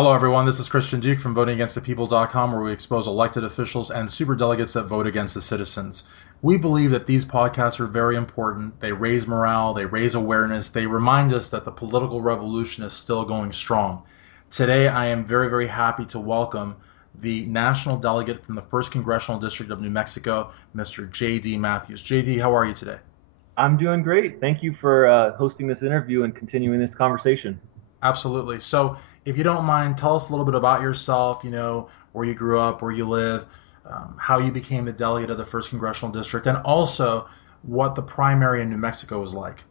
Hello, everyone. This is Christian Duque from votingagainstthepeople.com, where we expose elected officials and superdelegates that vote against the citizens. We believe that these podcasts are very important. They raise morale, they raise awareness, they remind us that the political revolution is still going strong. Today, I am very, very happy to welcome the National Delegate from the 1st Congressional District of New Mexico, Mr. J.D. Mathews. J.D., how are you today? I'm doing great. Thank you for hosting this interview and continuing this conversation. Absolutely. So, if you don't mind, tell us a little bit about yourself, where you grew up, where you live, how you became the delegate of the 1st Congressional District, and also what the primary in New Mexico was like.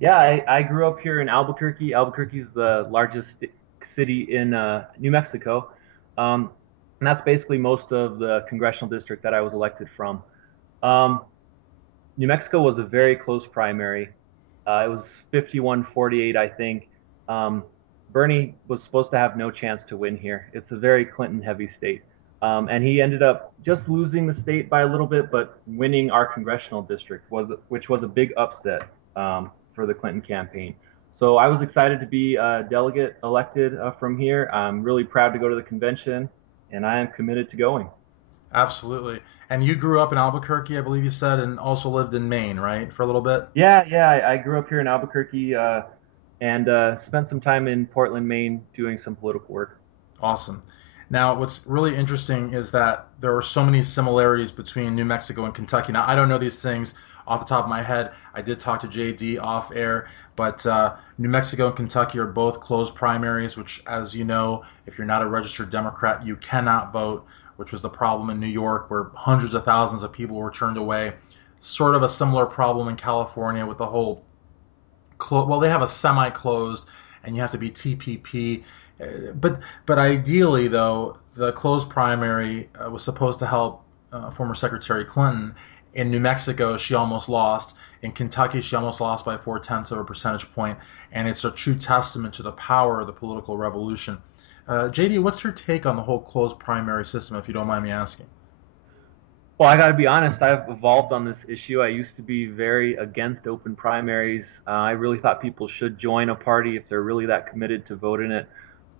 Yeah, I grew up here in Albuquerque. Albuquerque is the largest city in New Mexico. Um, and that's basically most of the congressional district that I was elected from. Um, New Mexico was a very close primary. It was 51-48, I think. Um, Bernie was supposed to have no chance to win here. It's a very Clinton-heavy state. And he ended up just losing the state by a little bit, but winning our congressional district, which was a big upset for the Clinton campaign. So I was excited to be a delegate elected from here. I'm really proud to go to the convention, and I am committed to going. Absolutely. And you grew up in Albuquerque, I believe you said, and also lived in Maine, right, for a little bit? Yeah. I grew up here in Albuquerque and spent some time in Portland, Maine, doing some political work. Awesome. Now, what's really interesting is that there are so many similarities between New Mexico and Kentucky. Now, I don't know these things off the top of my head. I did talk to JD off air, but New Mexico and Kentucky are both closed primaries, which, as you know, if you're not a registered Democrat, you cannot vote, which was the problem in New York, where hundreds of thousands of people were turned away. Sort of a similar problem in California with the whole well, they have a semi-closed, and you have to be TPP. But ideally, though, the closed primary was supposed to help former Secretary Clinton. In New Mexico, she almost lost. In Kentucky, she almost lost by 4/10 of a percentage point, and it's a true testament to the power of the political revolution. JD, what's your take on the whole closed primary system, if you don't mind me asking? Well, I got to be honest, I've evolved on this issue. I used to be very against open primaries. I really thought people should join a party if they're really that committed to vote in it.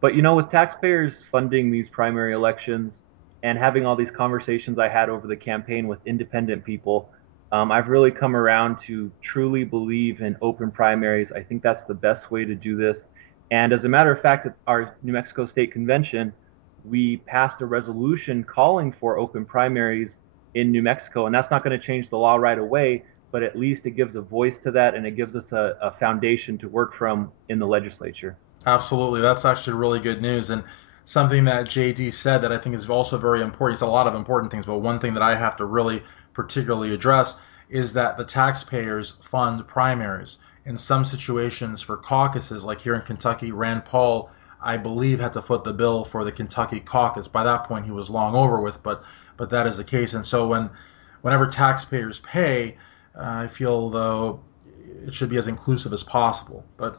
But with taxpayers funding these primary elections and having all these conversations I had over the campaign with independent people, I've really come around to truly believe in open primaries. I think that's the best way to do this. And as a matter of fact, at our New Mexico State Convention, we passed a resolution calling for open primaries in New Mexico, and that's not going to change the law right away, but at least it gives a voice to that and it gives us a foundation to work from in the legislature. Absolutely. That's actually really good news. And something that JD said that I think is also very important. It's a lot of important things, but one thing that I have to really particularly address is that the taxpayers fund primaries. In some situations for caucuses, like here in Kentucky, Rand Paul, I believe, had to foot the bill for the Kentucky caucus. By that point, he was long over with, but that is the case. And so whenever taxpayers pay, I feel though it should be as inclusive as possible. But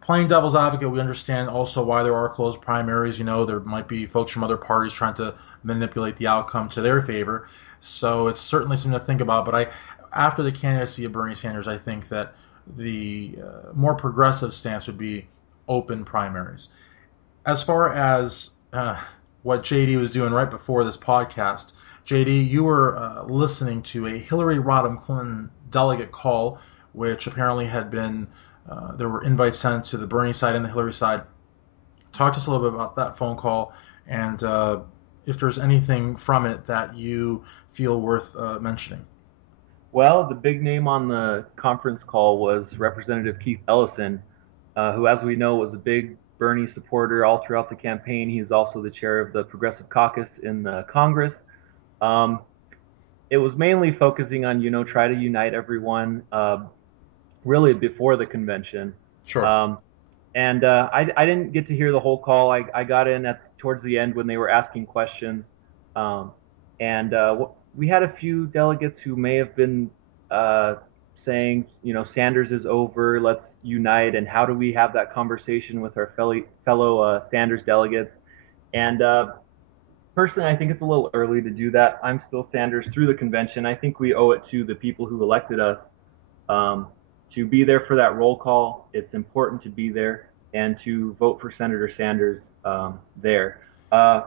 playing devil's advocate, we understand also why there are closed primaries. There might be folks from other parties trying to manipulate the outcome to their favor. So it's certainly something to think about. But after the candidacy of Bernie Sanders, I think that the more progressive stance would be open primaries. As far as what JD was doing right before this podcast, JD, you were listening to a Hillary Rodham Clinton delegate call, which apparently had been, there were invites sent to the Bernie side and the Hillary side. Talk to us a little bit about that phone call and if there's anything from it that you feel worth mentioning. Well, the big name on the conference call was Representative Keith Ellison, who, as we know, was a big Bernie supporter all throughout the campaign. He's also the chair of the Progressive Caucus in the Congress. Um, it was mainly focusing on, try to unite everyone, really before the convention. Sure. Um, and I didn't get to hear the whole call. I got in at towards the end when they were asking questions, um, and we had a few delegates who may have been uh, saying, Sanders is over, let's unite, and how do we have that conversation with our fellow Sanders delegates? And personally, I think it's a little early to do that. I'm still Sanders through the convention. I think we owe it to the people who elected us um, to be there for that roll call. It's important to be there. and to vote for Senator Sanders there. Uh,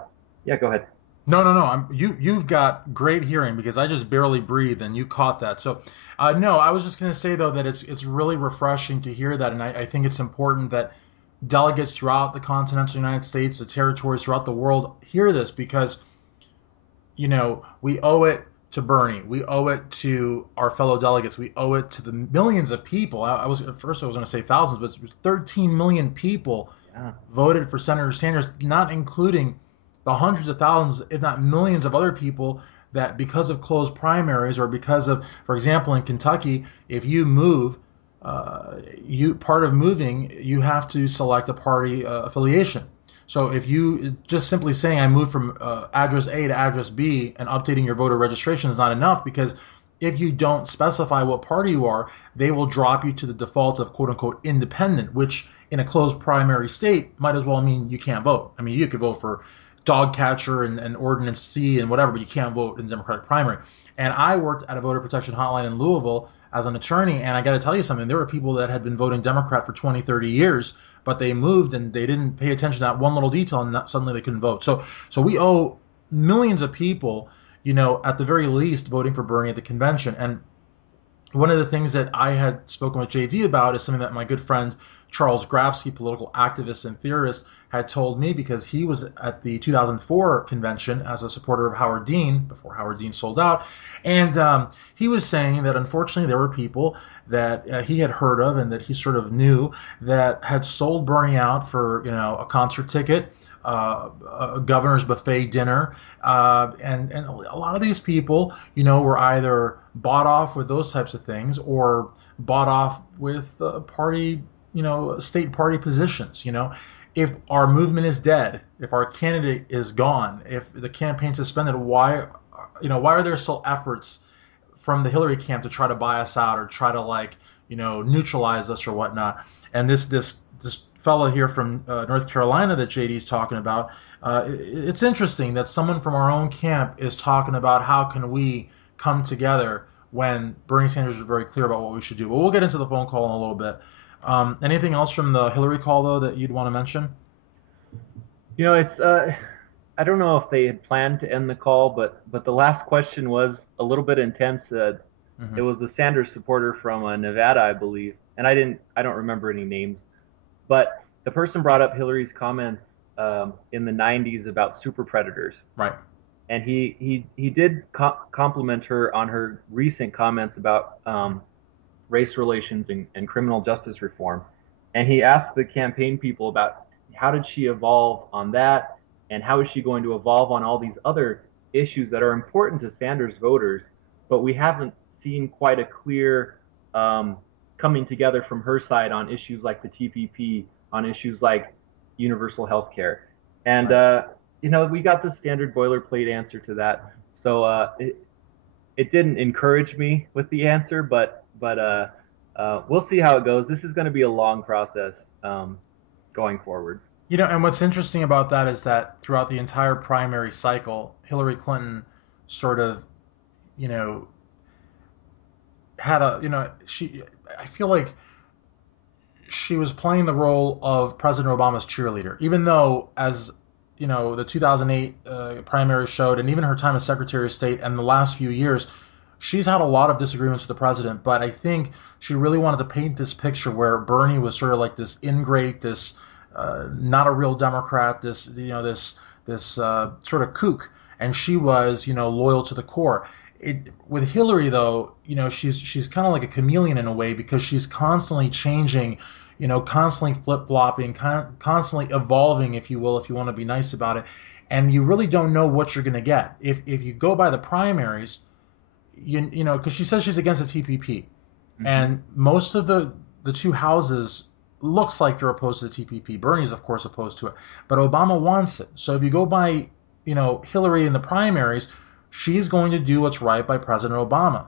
yeah, go ahead. No, no, no. You've got great hearing because I just barely breathe and you caught that. So, no, I was just going to say though that it's really refreshing to hear that, and I think it's important that delegates throughout the continental United States, the territories throughout the world, hear this because we owe it to Bernie. We owe it to our fellow delegates. We owe it to the millions of people. I was at first I was going to say thousands, but it was 13 million people Yeah. voted for Senator Sanders, not including the hundreds of thousands, if not millions, of other people that because of closed primaries or because of, for example, in Kentucky, if you move, you part of moving, you have to select a party affiliation. So if you just simply saying I moved from address A to address B and updating your voter registration is not enough because if you don't specify what party you are, they will drop you to the default of quote unquote independent, which in a closed primary state might as well mean you can't vote. I mean, you could vote for dog catcher and ordinance C and whatever, but you can't vote in the Democratic primary. And I worked at a voter protection hotline in Louisville as an attorney, and I got to tell you something. There were people that had been voting Democrat for 20, 30 years, but they moved and they didn't pay attention to that one little detail, and suddenly they couldn't vote. So we owe millions of people, at the very least, voting for Bernie at the convention. And one of the things that I had spoken with J.D. about is something that my good friend Charles Grabsky, political activist and theorist, had told me because he was at the 2004 convention as a supporter of Howard Dean before Howard Dean sold out. And he was saying that unfortunately there were people that he had heard of and that he sort of knew that had sold Bernie out for a concert ticket, a governor's buffet dinner, and a lot of these people, were either bought off with those types of things or bought off with party, state party positions. If our movement is dead, if our candidate is gone, if the campaign's suspended, why are there still efforts from the Hillary camp to try to buy us out or try to neutralize us or whatnot? And this fellow here from North Carolina that JD's talking about, it's interesting that someone from our own camp is talking about how can we come together when Bernie Sanders was very clear about what we should do. But we'll get into the phone call in a little bit. Anything else from the Hillary call though that you'd want to mention? It's I don't know if they had planned to end the call, but the last question was a little bit intense. It Mm-hmm. was a Sanders supporter from Nevada, I believe, and I don't remember any names, but the person brought up Hillary's comments in the '90s about super predators, Right. and he did compliment her on her recent comments about race relations and criminal justice reform. And he asked the campaign people about how did she evolve on that and how is she going to evolve on all these other issues that are important to Sanders voters, but we haven't seen quite a clear coming together from her side on issues like the TPP, on issues like universal health care. And, Right. we got the standard boilerplate answer to that. So it didn't encourage me with the answer, but we'll see how it goes. This is going to be a long process going forward. And what's interesting about that is that throughout the entire primary cycle, Hillary Clinton sort of, you know, had I feel like she was playing the role of President Obama's cheerleader, even though, as the 2008 primary showed, and even her time as Secretary of State and the last few years, she's had a lot of disagreements with the president. But I think she really wanted to paint this picture where Bernie was sort of like this ingrate, this not a real Democrat, this sort of kook, and she was loyal to the core. With Hillary though, she's kind of like a chameleon in a way because she's constantly changing, constantly flip flopping, constantly evolving, if you will, if you want to be nice about it, and you really don't know what you're going to get. If you go by the primaries, because she says she's against the TPP, Mm-hmm. and most of the two houses looks like they're opposed to the TPP. Bernie's of course opposed to it, but Obama wants it. So if you go by Hillary in the primaries, she's going to do what's right by President Obama.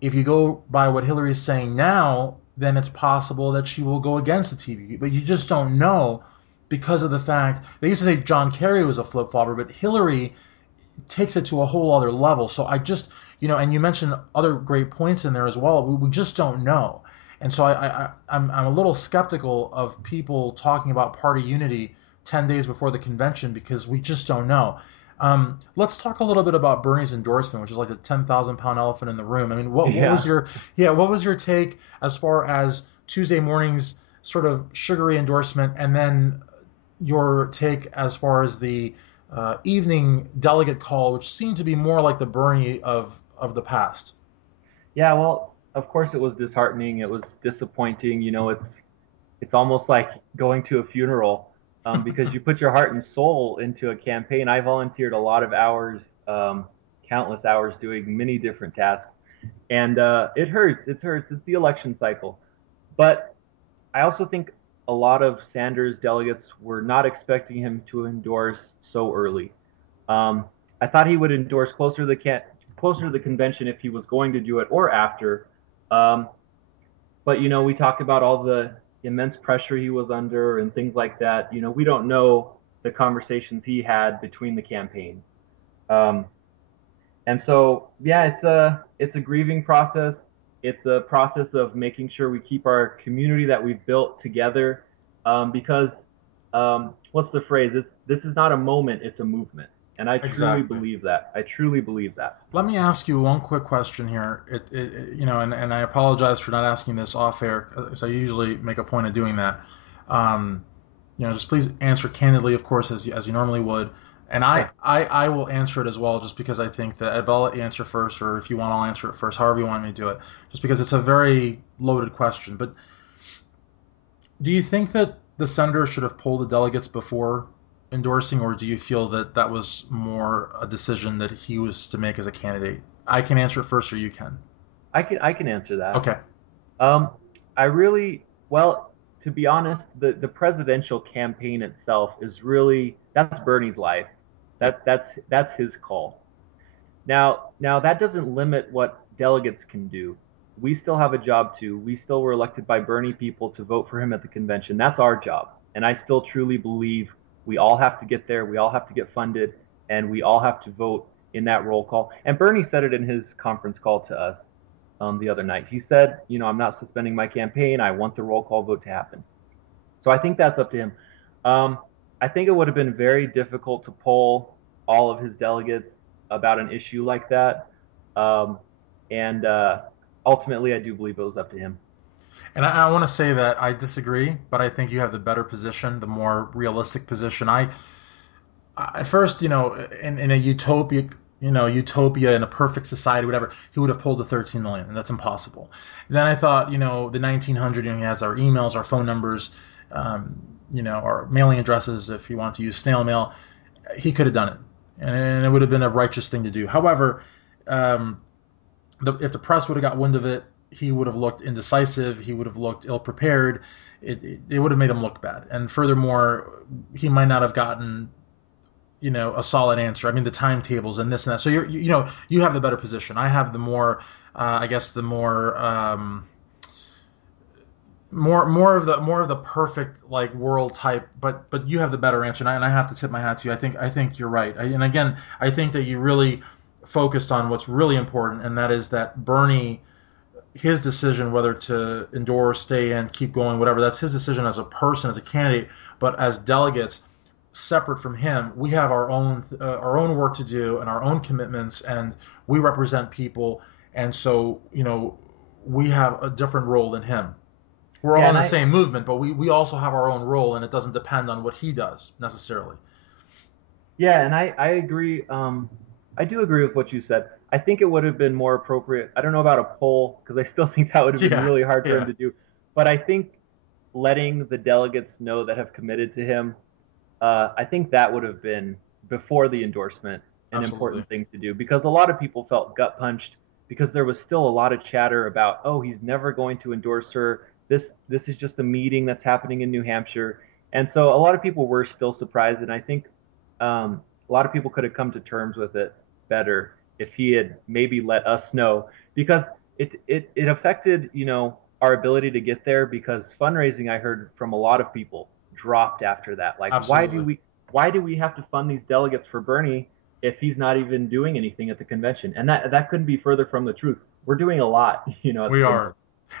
If you go by what Hillary's saying now, then it's possible that she will go against the TPP. But you just don't know because of the fact they used to say John Kerry was a flip flopper, but Hillary takes it to a whole other level. So I just, and you mentioned other great points in there as well. We just don't know. And so I'm a little skeptical of people talking about party unity 10 days before the convention because we just don't know. Let's talk a little bit about Bernie's endorsement, which is like the 10,000 pound elephant in the room. I mean, what was Yeah. your what was your take as far as Tuesday morning's sort of sugary endorsement, and then your take as far as the evening delegate call, which seemed to be more like the Bernie of the past. Yeah, well, of course it was disheartening. It was disappointing. It's almost like going to a funeral, because you put your heart and soul into a campaign. I volunteered a lot of hours, countless hours doing many different tasks, and it hurts. It hurts. It's the election cycle. But I also think a lot of Sanders delegates were not expecting him to endorse so early. Um, I thought he would endorse closer to the convention if he was going to do it, or after. Um, but we talked about all the immense pressure he was under and things like that. We don't know the conversations he had between the campaigns. Um, and so, yeah, it's a grieving process. It's a process of making sure we keep our community that we've built together, because what's the phrase? This is not a moment; it's a movement. And I truly Exactly. believe that. I truly believe that. Let me ask you one quick question here. And I apologize for not asking this off air, because I usually make a point of doing that. Um, just please answer candidly, of course, as you normally would. And Sure. I will answer it as well, just because I think that I'll let you answer first, or if you want, I'll answer it first, however you want me to do it, just because it's a very loaded question. But do you think that the senator should have polled the delegates before endorsing, or do you feel that that was more a decision that he was to make as a candidate? I can answer it first, or you can. I can answer that. Okay. Um, I really, well, to be honest, the presidential campaign itself is really, that's Bernie's life. Yep. That's his call. Now that doesn't limit what delegates can do. We still have a job too. We still were elected by Bernie people to vote for him at the convention. That's our job. And I still truly believe we all have to get there. We all have to get funded, and we all have to vote in that roll call. And Bernie said it in his conference call to us, the other night. He said, I'm not suspending my campaign. I want the roll call vote to happen. So I think that's up to him. Um, I think it would have been very difficult to poll all of his delegates about an issue like that. Um, and ultimately, I do believe it was up to him. And I want to say that I disagree, but I think you have the better position, the more realistic position. At first, in a utopia in a perfect society, whatever, he would have pulled the 13 million, and that's impossible. Then I thought, the 1900, he has our emails, our phone numbers, our mailing addresses. If you want to use snail mail, he could have done it, and it would have been a righteous thing to do. However, um, if the press would have got wind of it, he would have looked indecisive. He would have looked ill prepared. It would have made him look bad. And furthermore, he might not have gotten a solid answer. I mean, the timetables and this and that. So you have the better position. I have the more, I guess, the more of the perfect like world type. But you have the better answer, and I have to tip my hat to you. I think you're right. And again, I think that you really focused on what's really important, and that is that Bernie, his decision whether to endorse, stay in, keep going, whatever, that's his decision as a person, as a candidate. But as delegates, separate from him, we have our own work to do and our own commitments, and we represent people, and so we have a different role than him. We're all Yeah, in and the I same movement, but we also have our own role, and it doesn't depend on what he does necessarily. yeah, and I agree. I do agree with what you said. I think it would have been more appropriate. I don't know about a poll because I still think that would have been Yeah, really hard for him yeah, to do. But I think letting the delegates know that have committed to him, I think that would have been, before the endorsement, an absolutely. important thing to do, because a lot of people felt gut punched because there was still a lot of chatter about, oh, he's never going to endorse her. This is just a meeting that's happening in New Hampshire, and so a lot of people were still surprised. And I think a lot of people could have come to terms with it better if he had maybe let us know, because it affected our ability to get there, because fundraising, I heard from a lot of people, dropped after that. Like, Absolutely. why do we have to fund these delegates for Bernie if he's not even doing anything at the convention? And that couldn't be further from the truth. We're doing a lot, at We the are. convention.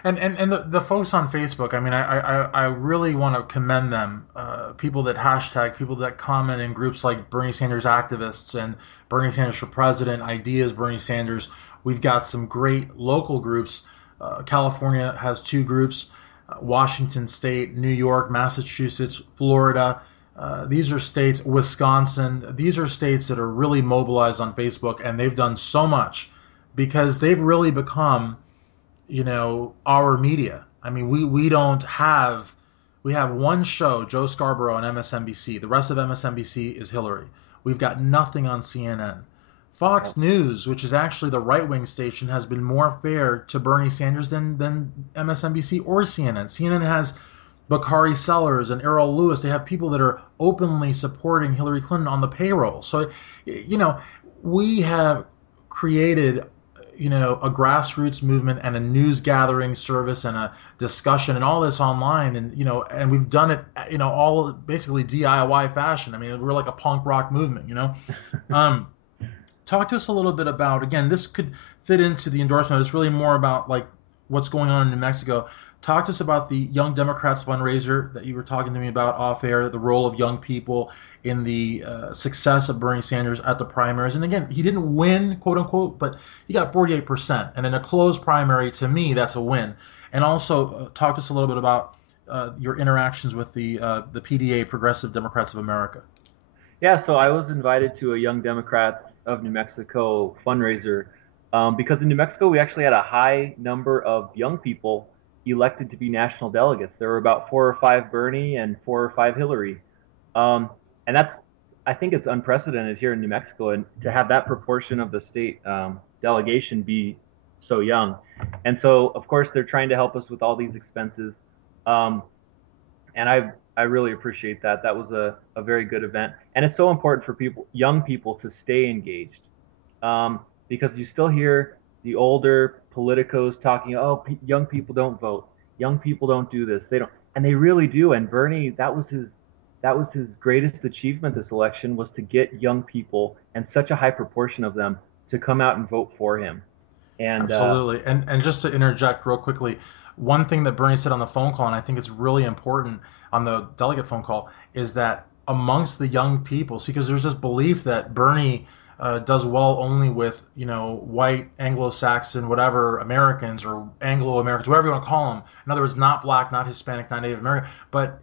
And the folks on Facebook, I mean, I really want to commend them. People that hashtag, people that comment in groups like Bernie Sanders activists and Bernie Sanders for president, ideas Bernie Sanders. We've got some great local groups. California has two groups, Washington State, New York, Massachusetts, Florida. These are states, Wisconsin, these are states that are really mobilized on Facebook, and they've done so much because they've really become, our media. I mean, we don't have, we have one show, Joe Scarborough on MSNBC. The rest of MSNBC is Hillary. We've got nothing on CNN. Yep. Fox News, which is actually the right wing station, has been more fair to Bernie Sanders than MSNBC or CNN. CNN has Bakari Sellers and Errol Lewis. They have people that are openly supporting Hillary Clinton on the payroll. So, you know, we have created, a grassroots movement and a news gathering service and a discussion and all this online, and we've done it, all basically DIY fashion. I mean, we're like a punk rock movement. um, Talk to us a little bit about, again, this could fit into the endorsement. It's really more about like what's going on in New Mexico. Talk to us about the Young Democrats fundraiser that you were talking to me about off air, the role of young people in the success of Bernie Sanders at the primaries. And again, he didn't win, quote unquote, but he got 48%. And in a closed primary, to me, that's a win. And also, talk to us a little bit about your interactions with the PDA, Progressive Democrats of America. Yeah, so I was invited to a Young Democrats of New Mexico fundraiser because in New Mexico we actually had a high number of young people elected to be national delegates. There were about 4 or 5 Bernie and 4 or 5 Hillary, um, and I think it's unprecedented here in New Mexico, and to have that proportion of the state delegation be so young. And so, of course, they're trying to help us with all these expenses. Um, and I really appreciate that. That was a very good event, and it's so important for people, young people, to stay engaged, because you still hear the older politicos talking, oh, young people don't vote, young people don't do this, they don't, and they really do. And Bernie, that was his greatest achievement this election, was to get young people, and such a high proportion of them, to come out and vote for him. And Absolutely. And just to interject real quickly, one thing that Bernie said on the phone call, and I think it's really important on the delegate phone call, is that amongst the young people, see, because there's this belief that Bernie does well only with, white Anglo-Saxon, whatever, Americans or Anglo-Americans, whatever you want to call them. In other words, not black, not Hispanic, not Native American, but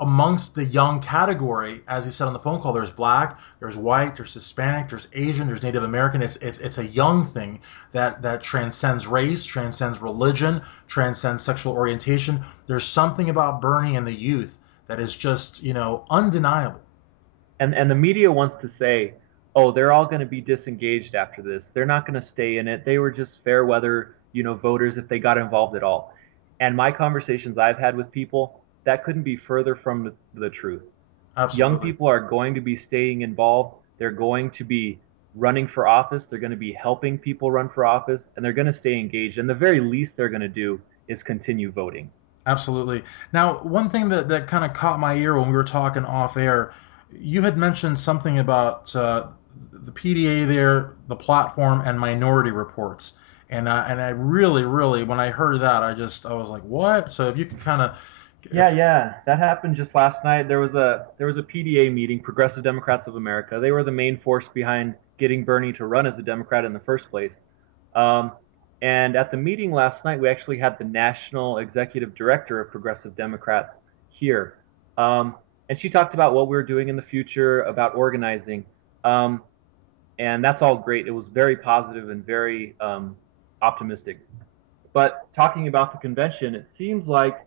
amongst the young category, as he said on the phone call, there's black, there's white, there's Hispanic, there's Asian, there's Native American. It's a young thing that transcends race, transcends religion, transcends sexual orientation. There's something about Bernie and the youth that is just, undeniable. and the media wants to say, oh, they're all going to be disengaged after this. They're not going to stay in it. They were just fair weather, voters, if they got involved at all. And my conversations I've had with people, that couldn't be further from the truth. Young Absolutely. people are going to be staying involved. They're going to be running for office. They're going to be helping people run for office, and they're going to stay engaged. And the very least they're going to do is continue voting. Absolutely. Now, one thing that kind of caught my ear when we were talking off air, you had mentioned something about the PDA there, the platform, and minority reports. And I really, really, when I heard that, I was like, what? So if you could kind of, Yeah, yeah, that happened just last night. There was a PDA meeting, Progressive Democrats of America. They were the main force behind getting Bernie to run as a Democrat in the first place. Um, and at the meeting last night, we actually had the national executive director of Progressive Democrats here, um, and she talked about what we were doing in the future, about organizing, um, and that's all great. It was very positive and very optimistic. But talking about the convention, it seems like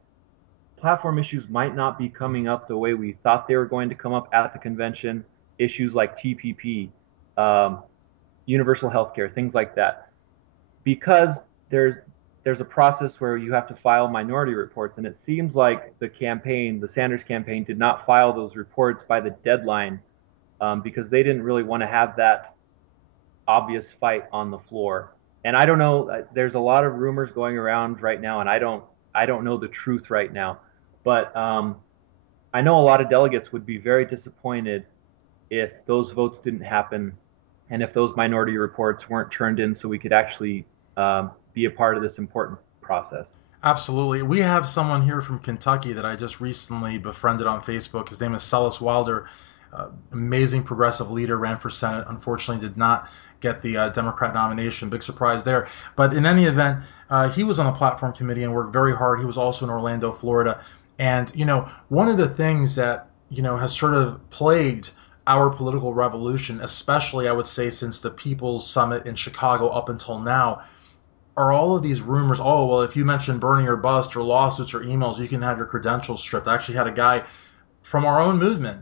platform issues might not be coming up the way we thought they were going to come up at the convention. Issues like TPP, um, universal health care, things like that, because there's a process where you have to file minority reports, and it seems like the Sanders campaign, did not file those reports by the deadline, because they didn't really want to have that obvious fight on the floor. And I don't know. There's a lot of rumors going around right now, and I don't know the truth right now. But I know a lot of delegates would be very disappointed if those votes didn't happen, and if those minority reports weren't turned in, so we could actually be a part of this important process. Absolutely. We have someone here from Kentucky that I just recently befriended on Facebook. His name is Sullis Wilder. Amazing progressive leader, ran for Senate. Unfortunately, did not get the Democrat nomination. Big surprise there. But in any event, he was on the platform committee and worked very hard. He was also in Orlando, Florida. And, one of the things that, has sort of plagued our political revolution, especially I would say since the People's Summit in Chicago up until now, are all of these rumors. Oh, well, if you mention Bernie or bust or lawsuits or emails, you can have your credentials stripped. I actually had a guy from our own movement,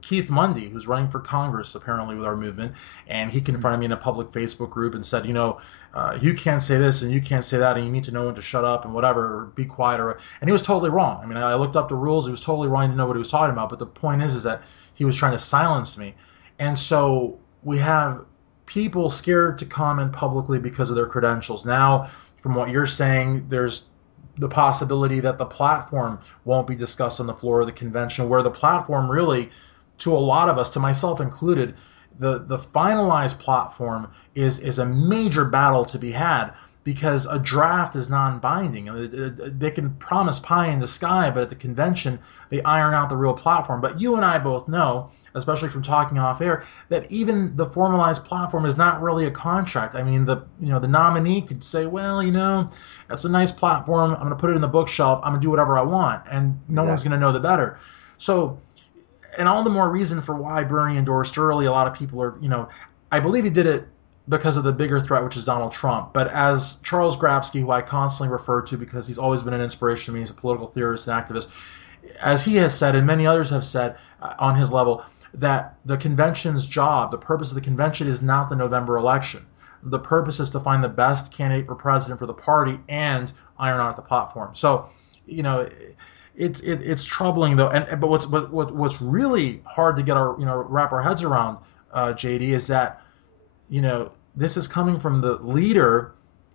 Keith Mundy, who's running for Congress apparently with our movement, and he confronted me in a public Facebook group and said, you can't say this and you can't say that, and you need to know when to shut up and whatever, or be quiet, and he was totally wrong. I mean, I looked up the rules; he was totally wrong to know what he was talking about. But the point is that he was trying to silence me, and so we have people scared to comment publicly because of their credentials. Now, from what you're saying, there's the possibility that the platform won't be discussed on the floor of the convention, where the platform really, to a lot of us, to myself included, the finalized platform is a major battle to be had because a draft is non-binding. They can promise pie in the sky, but at the convention they iron out the real platform. But you and I both know, especially from talking off air, that even the formalized platform is not really a contract. I mean, the nominee could say, well, that's a nice platform. I'm going to put it in the bookshelf. I'm going to do whatever I want, and no one's Exactly. going to know the better. So, and all the more reason for why Bernie endorsed early. A lot of people are, I believe he did it because of the bigger threat, which is Donald Trump. But as Charles Grabsky, who I constantly refer to because he's always been an inspiration to me, he's a political theorist and activist, as he has said, and many others have said on his level, that the convention's job, the purpose of the convention is not the November election. The purpose is to find the best candidate for president for the party and iron out the platform. So, you know, it's troubling though. And but what's really hard to get our wrap our heads around, JD, is that this is coming from the leader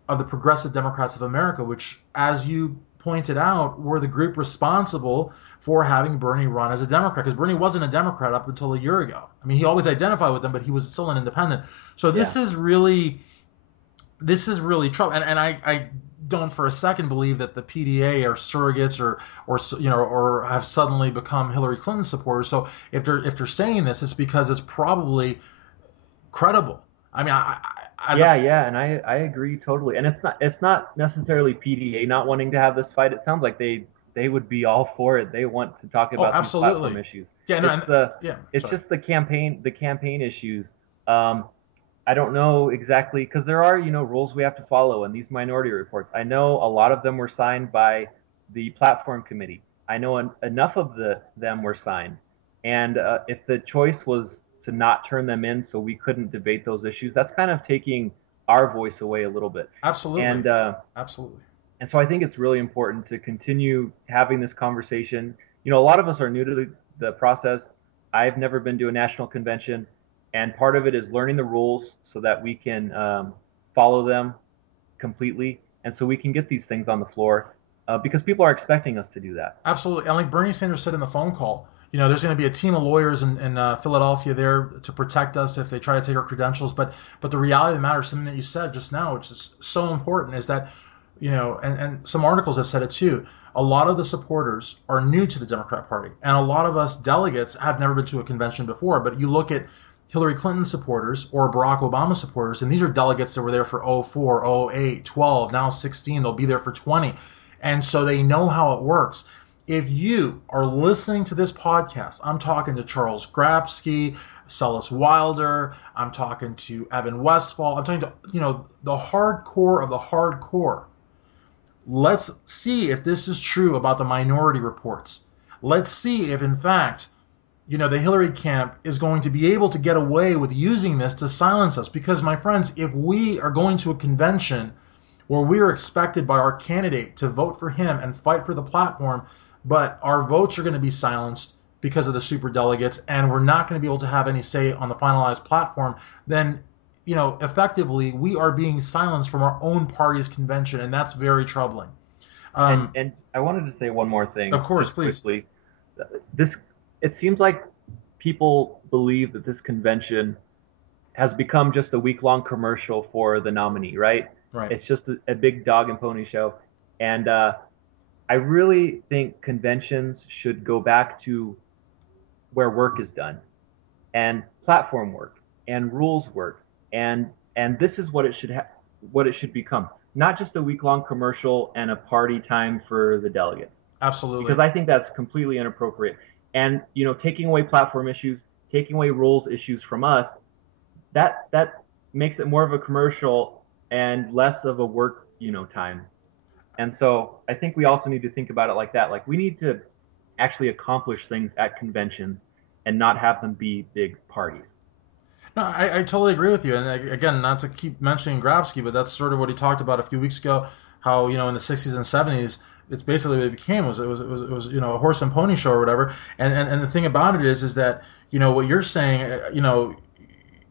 of the Progressive Democrats of America, which, as you pointed out, were the group responsible for having Bernie run as a Democrat, because Bernie wasn't a Democrat up until a year ago. I mean, he always identified with them, but he was still an independent. So Yeah. this is really trouble. And I don't for a second believe that the PDA are surrogates or have suddenly become Hillary Clinton supporters. So if they're saying this, it's because it's probably credible. I mean, as a Yeah, yeah, and I agree totally. And it's not necessarily PDA not wanting to have this fight. It sounds like they would be all for it. They want to talk oh, about these platform absolutely, issues. yeah, no, It's and the yeah, it's sorry. just the campaign issues. Um, I don't know exactly because there are rules we have to follow and these minority reports. I know a lot of them were signed by the platform committee. I know enough of them were signed, and if the choice was to not turn them in so we couldn't debate those issues, that's kind of taking our voice away a little bit. Absolutely, And uh, absolutely. and so I think it's really important to continue having this conversation. A lot of us are new to the process. I've never been to a national convention, and part of it is learning the rules so that we can follow them completely, and so we can get these things on the floor because people are expecting us to do that. Absolutely. And like Bernie Sanders said in the phone call, there's going to be a team of lawyers in Philadelphia there to protect us if they try to take our credentials. But the reality of the matter, something that you said just now, which is so important, is that, and some articles have said it too, a lot of the supporters are new to the Democrat Party. And a lot of us delegates have never been to a convention before. But you look at Hillary Clinton supporters or Barack Obama supporters, and these are delegates that were there for 04, 08, 12, now 16, they'll be there for 20. And so they know how it works. If you are listening to this podcast, I'm talking to Charles Grabsky, Sullis Wilder, I'm talking to Evan Westfall, I'm talking to, the hardcore of the hardcore. Let's see if this is true about the minority reports. Let's see if, in fact, the Hillary camp is going to be able to get away with using this to silence us. Because, my friends, if we are going to a convention where we are expected by our candidate to vote for him and fight for the platform, but our votes are going to be silenced because of the super delegates, and we're not going to be able to have any say on the finalized platform, then effectively we are being silenced from our own party's convention, and that's very troubling. And Um, and I wanted to say one more of thing, course, just please. quickly. This It seems like people believe that this convention has become just a week long commercial for the nominee, right? Right. It's just a big dog and pony show. And I really think conventions should go back to where work is done, and platform work, and rules work, and this is what it should what it should become. Not just a week-long commercial and a party time for the delegates, Absolutely. because I think that's completely inappropriate. And taking away platform issues, taking away rules issues from us, that makes it more of a commercial and less of a work time. And so I think we also need to think about it like that. Like, we need to actually accomplish things at conventions and not have them be big parties. No, I totally agree with you. And again, not to keep mentioning Grabsky, but that's sort of what he talked about a few weeks ago. How in the '60s and '70s, it's basically what it became was a horse and pony show or whatever. And the thing about it is that what you're saying,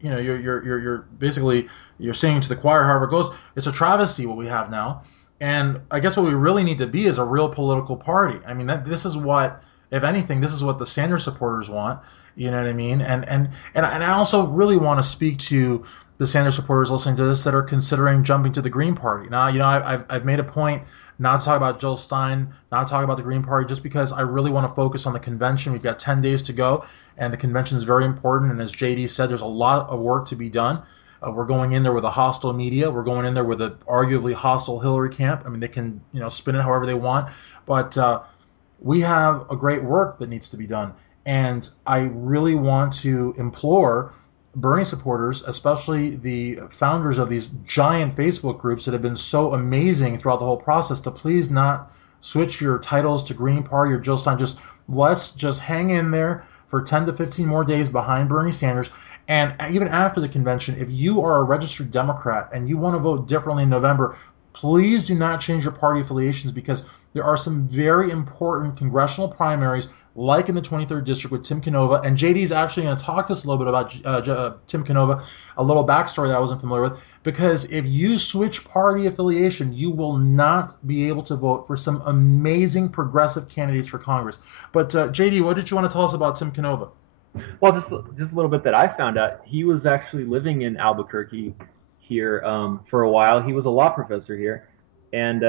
you're basically you're saying to the choir, however it goes, it's a travesty what we have now. And I guess what we really need to be is a real political party. I mean, this is what, if anything, this is what the Sanders supporters want. You know what I mean? And I also really want to speak to the Sanders supporters listening to this that are considering jumping to the Green Party. Now, I've made a point not to talk about Jill Stein, not to talk about the Green Party, just because I really want to focus on the convention. We've got 10 days to go, and the convention is very important. And as JD said, there's a lot of work to be done. We're going in there with a hostile media. We're going in there with an arguably hostile Hillary camp. I mean, they can spin it however they want, but we have a great work that needs to be done. And I really want to implore Bernie supporters, especially the founders of these giant Facebook groups that have been so amazing throughout the whole process, to please not switch your titles to Green Party or Jill Stein. Let's just hang in there for 10 to 15 more days behind Bernie Sanders. And even after the convention, if you are a registered Democrat and you want to vote differently in November, please do not change your party affiliations, because there are some very important congressional primaries, like in the 23rd district with Tim Canova. And JD is actually going to talk to us a little bit about Tim Canova, a little backstory that I wasn't familiar with. Because if you switch party affiliation, you will not be able to vote for some amazing progressive candidates for Congress. But JD, what did you want to tell us about Tim Canova? Well, just a little bit that I found out. He was actually living in Albuquerque here for a while. He was a law professor here, and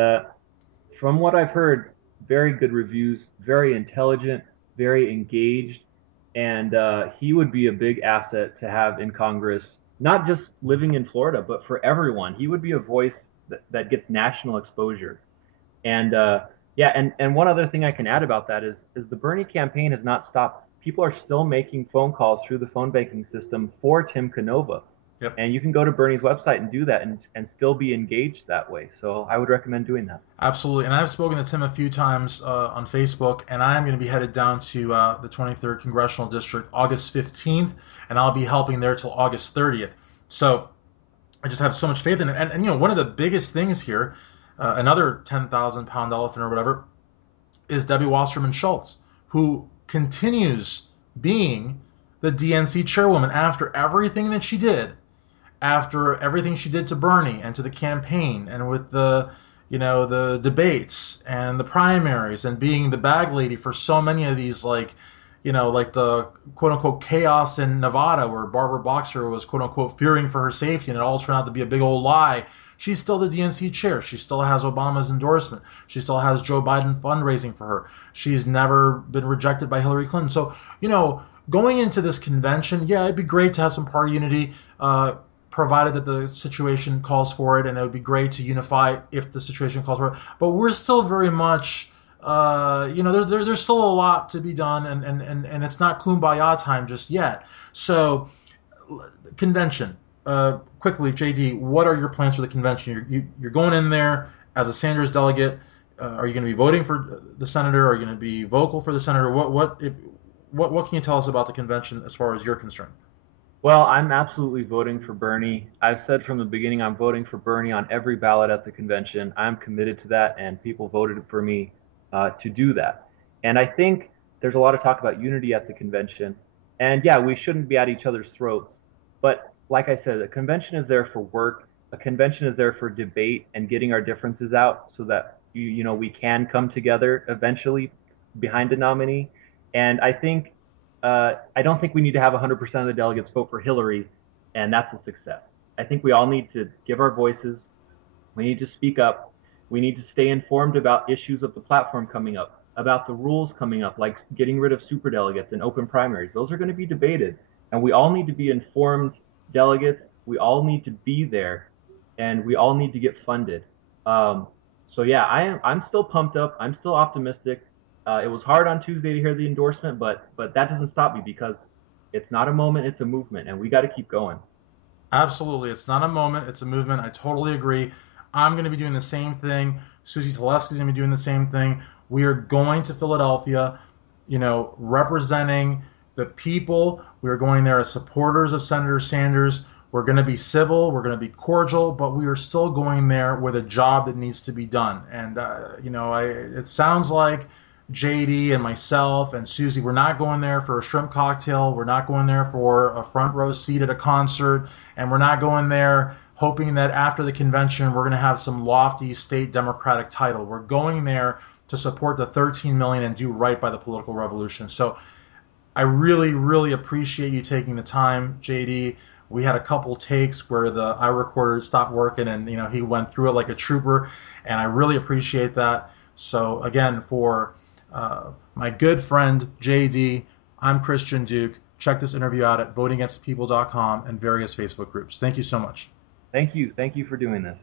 from what I've heard, very good reviews, very intelligent, very engaged, and he would be a big asset to have in Congress. Not just living in Florida, but for everyone. He would be a voice that gets national exposure. And yeah, and one other thing I can add about that is the Bernie campaign has not stopped. People are still making phone calls through the phone banking system for Tim Canova. Yep. And you can go to Bernie's website and do that, and still be engaged that way. So I would recommend doing that. Absolutely. And I've spoken to Tim a few times on Facebook, and I'm going to be headed down to the 23rd Congressional District August 15th, and I'll be helping there till August 30th. So I just have so much faith in it. And one of the biggest things here, another 10,000 pound elephant or whatever, is Debbie Wasserman Schultz, who continues being the DNC chairwoman after everything that she did, after everything she did to Bernie and to the campaign, and with the debates and the primaries, and being the bag lady for so many of these, like the quote unquote chaos in Nevada, where Barbara Boxer was quote unquote fearing for her safety, and it all turned out to be a big old lie. She's still the DNC chair. She still has Obama's endorsement. She still has Joe Biden fundraising for her. She's never been rejected by Hillary Clinton. So, going into this convention, yeah, it'd be great to have some party unity, provided that the situation calls for it, and it would be great to unify if the situation calls for it. But we're still very much, there's still a lot to be done, and it's not kumbaya time just yet. So, convention. Quickly, JD, what are your plans for the convention? You're going in there as a Sanders delegate. Are you going to be voting for the senator? Are you going to be vocal for the senator? What can you tell us about the convention as far as you're concerned? Well, I'm absolutely voting for Bernie. I've said from the beginning I'm voting for Bernie on every ballot at the convention. I'm committed to that, and people voted for me to do that. And I think there's a lot of talk about unity at the convention. And yeah, we shouldn't be at each other's throats. But like I said, a convention is there for work. A convention is there for debate and getting our differences out, so that we can come together eventually behind a nominee. And I don't think we need to have 100% of the delegates vote for Hillary, and that's a success. I think we all need to give our voices. We need to speak up, We need to stay informed about issues of the platform coming up, about the rules coming up, like getting rid of superdelegates and open primaries. Those are going to be debated, and we all need to be informed delegates. We all need to be there, and we all need to get funded. Um, so yeah, I'm still pumped up. I'm still optimistic. It was hard on Tuesday to hear the endorsement, but that doesn't stop me because it's not a moment, it's a movement, and we got to keep going. Absolutely. It's not a moment, it's a movement. I totally agree. I'm going to be doing the same thing. Susie Telesky's going to be doing the same thing. We are going to Philadelphia, representing the people. We are going there as supporters of Senator Sanders. We're going to be civil, we're going to be cordial, but we are still going there with a job that needs to be done. And, it sounds like JD and myself and Susie, we're not going there for a shrimp cocktail. We're not going there for a front row seat at a concert. And we're not going there hoping that after the convention we're going to have some lofty state Democratic title. We're going there to support the 13 million and do right by the political revolution. So I really, really appreciate you taking the time, JD. We had a couple takes where the iRecorder stopped working, and he went through it like a trooper, and I really appreciate that. So again, for my good friend JD, I'm Christian Duque. Check this interview out at votingagainstpeople.com and various Facebook groups. Thank you so much. Thank you. Thank you for doing this.